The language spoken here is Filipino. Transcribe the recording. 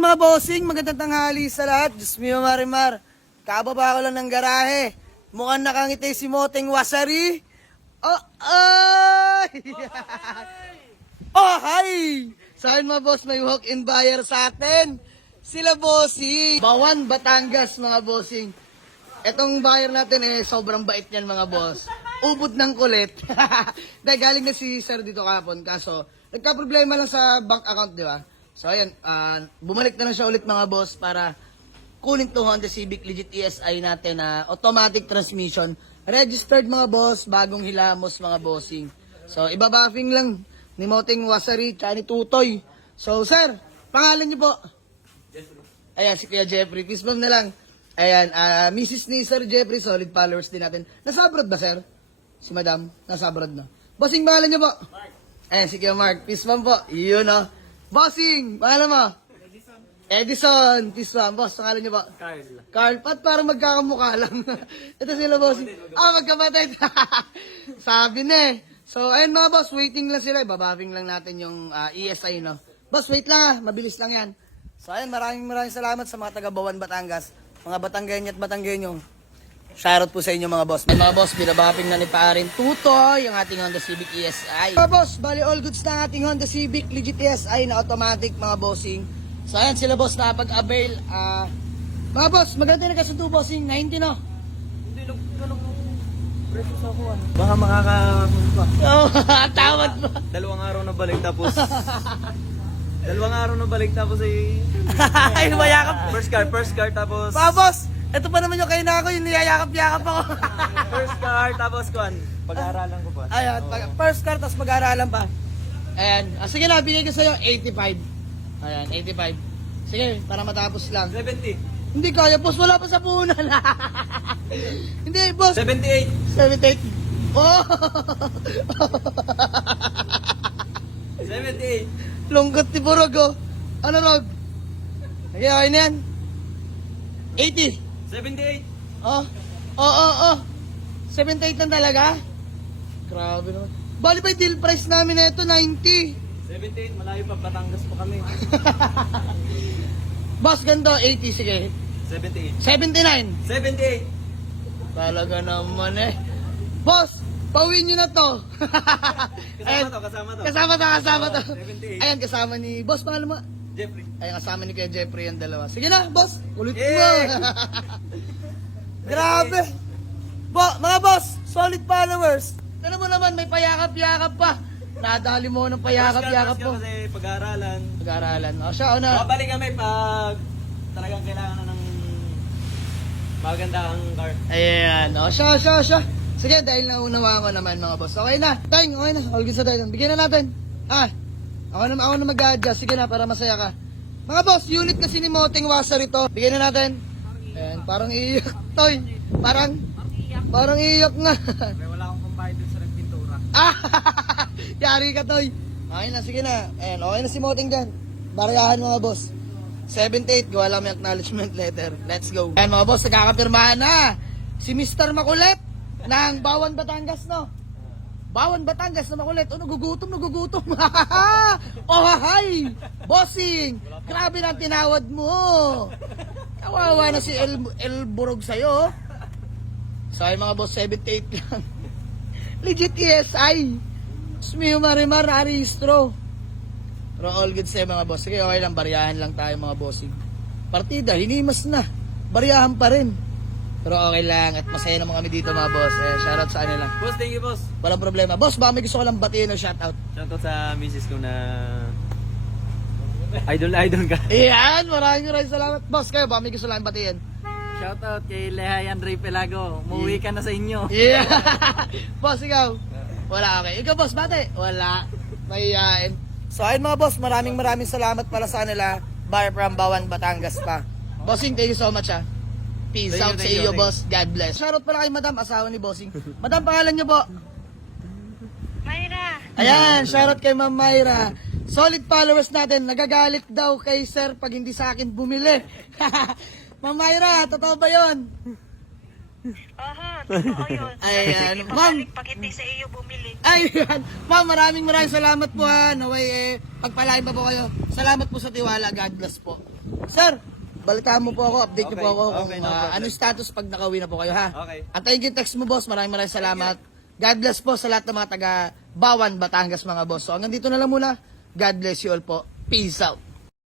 ayun mga bossing, magandang tanghali sa lahat. Diyos mio Marimar. Kababa ko lang ng garahe. Mukhang nakangiti si Moteng Wasari. Oh, ay! Oh, hi! Sa akin mga boss, may walk-in buyer sa atin. Sila bossing. Bawan, Batangas mga bossing. Etong buyer natin sobrang bait niyan mga boss. Ubod ng kulit. Dahil galing na si sir dito kahapon. Kaso, nagka-problema lang sa bank account, di ba? So ayan, bumalik na lang siya ulit mga boss para kunin to Honda Civic legit ESI natin na automatic transmission. Registered mga boss, bagong hilamos mga bossing. So ibabuffing lang ni Moteng Wasari, tsaka ni Tutoy. So sir, pangalan niyo po? Jeffrey. Ayan, si Kuya Jeffrey. Peace bomb na lang. Ayan, Mrs. ni Sir Jeffrey, solid followers din natin. Nasa abroad ba sir? Si Madam, nasa abroad na. Bossing, pangalan niyo po? Mark. Ayan, si Kuya Mark. Peace bomb po. Yun o. Bossing, pangalan mo? Edison. Peace bomb. Boss, pangalan niyo po? Carl. Carl, pat parang magkakamukha lang. Ito sila bossing. Magkapatid. Sabi na eh. So, ayun mga boss, waiting lang sila. Babaving lang natin yung ESI, no? Boss, wait lang mabilis lang yan. So, ayun, maraming salamat sa mga taga-Bawan, Batangas. Mga Batanggenyo at Batanggenyo. Shoutout po sa inyo mga boss. Mga boss, binabaving na ni Parin Tutoy, yung ating Honda Civic ESI. Mga boss, bali all goods na ating Honda Civic legit ESI na automatic mga bossing. So, ayan sila boss na pag-avail. Mga boss, maganda na kasundo bossing, 90 no? Hindi, nagtanong ng preso sa ako. Baka makakapunta pa. Oh, tawad mo. Dalawang araw na balik tapos... Dalawang araw na balik tapos ay... Ay, mayakap. First car tapos... Mga boss, ito pa naman yung kayo na ako, yung niyayakap-yakap ako. First car tapos kuan. Pag-aaralan ko pa. Ayan, first car, tapos mag-aaralan pa. Ayan, sige na, bigay ko sa'yo, 85. Ayan, 85. Sige, para matapos lang. 70. Hindi kaya, boss, wala pa sa punan. Hindi, boss. 78. 78. Oh! 78. Lungkot ni Borog, oh. Ano, Rog? Okay na yan. 80. 78. Oh. 78 lang talaga? Grabe naman. Bali ba yung deal price namin na ito, 90. 78, malayo pa, Batangas pa kami. Boss, ganito, 80, sige. 78. 79. 78. Talaga naman eh. Boss, pauwiin nyo na to. Ayan, Kasama to. kasama to. 78. Ayan, kasama ni Boss, pangalan mo? Jeffrey. Ayan, kasama ni Kuya Jeffrey yung dalawa. Sige na, boss. Ulit mo. Yeah. Grabe. Mga boss, solid followers. Alam mo naman, may payakap-yakap pa. Nadali mo ng payakap-yakap First po. car kasi pag-aaralan. Pag-aaralan. O siya, una. Babalik kami pag talagang kailangan na ng magandang car. Ayan. O siya. Sige, dahil naunawa ko naman mga boss. Okay na. Teng, okay na. All good sa tayo. Bigyan na natin. Ako na mag-adjust. Sige na, para masaya ka. Mga boss, unit kasi ni Moteng Wasari to. Bigyan na natin. Ayan, parang iiyak. Toy, parang iiyak nga. May wala akong pambayad dun sa nagpintura. Yari ka, Toy. Okay na, sige na. Ayan, okay na si Moteng dyan. Barayahan mga boss. 78, gawa lang may acknowledgement letter. Let's go. Ayan mga boss, nagkakapirmahan na. Si Mr. Makulit ng Bawan, Batangas, no? Bawan, Batangas na makulit. Nagugutom. Oh, hi! Bossing! Grabe na ang tinawad mo. Kawawa na si El Burog sa'yo. So, ay mga boss, 78 lang. Legit ESI. Smio Marimar, aristro. Pero all good sa'yo mga boss. Sige, okay lang. Bariyahan lang tayo mga bossing. Partida, hinimas na. Bariyahan pa rin. Pero okay lang at masaya naman kami dito mga boss. Shoutout sa kanila. Boss, thank you boss. Walang problema. Boss, baka may gusto ko lang batiin o shoutout. Shoutout sa misis ko na idol ka. Ayan, maraming salamat. Boss, kayo baka may gusto lang batiin. Shoutout kay Lehayan Ray Pelago. Umuwi ka na sa inyo. Yeah. Boss, ikaw? Wala, okay. Ikaw boss, bate? Wala. Mahihain. So ayun mga boss, maraming salamat pala sa kanila. Buyer from Bawan, Batangas pa. Bossing, thank you so much ha. Peace Thank out you, sa thank iyo, you. boss. God bless. Shoutout pala kay Madam, asawa ni Bossing. Madam, pangalan niyo po? Mayra, Ayan, shoutout kay Ma'am Myra. Solid followers natin. Nagagalit daw kay sir pag hindi sa akin bumili. Ma'am Myra, totoo ba yun? Aha, totoo yun. Ayan, ma'am. Pag hindi sa iyo bumili. Ayun. Ma'am, maraming salamat po ha. Naway, pagpalain pa po kayo. Salamat po sa tiwala. God bless po. Sir, balitaan mo po ako. Update niyo Okay, po ako okay, kung no problem. ano yung status pag nakauwi na po kayo ha. Okay. Antayin yung text mo, boss. Maraming salamat. God bless po sa lahat ng mga taga Bawan, Batangas mga boss. So hanggang dito na lang muna. God bless you all po. Peace out.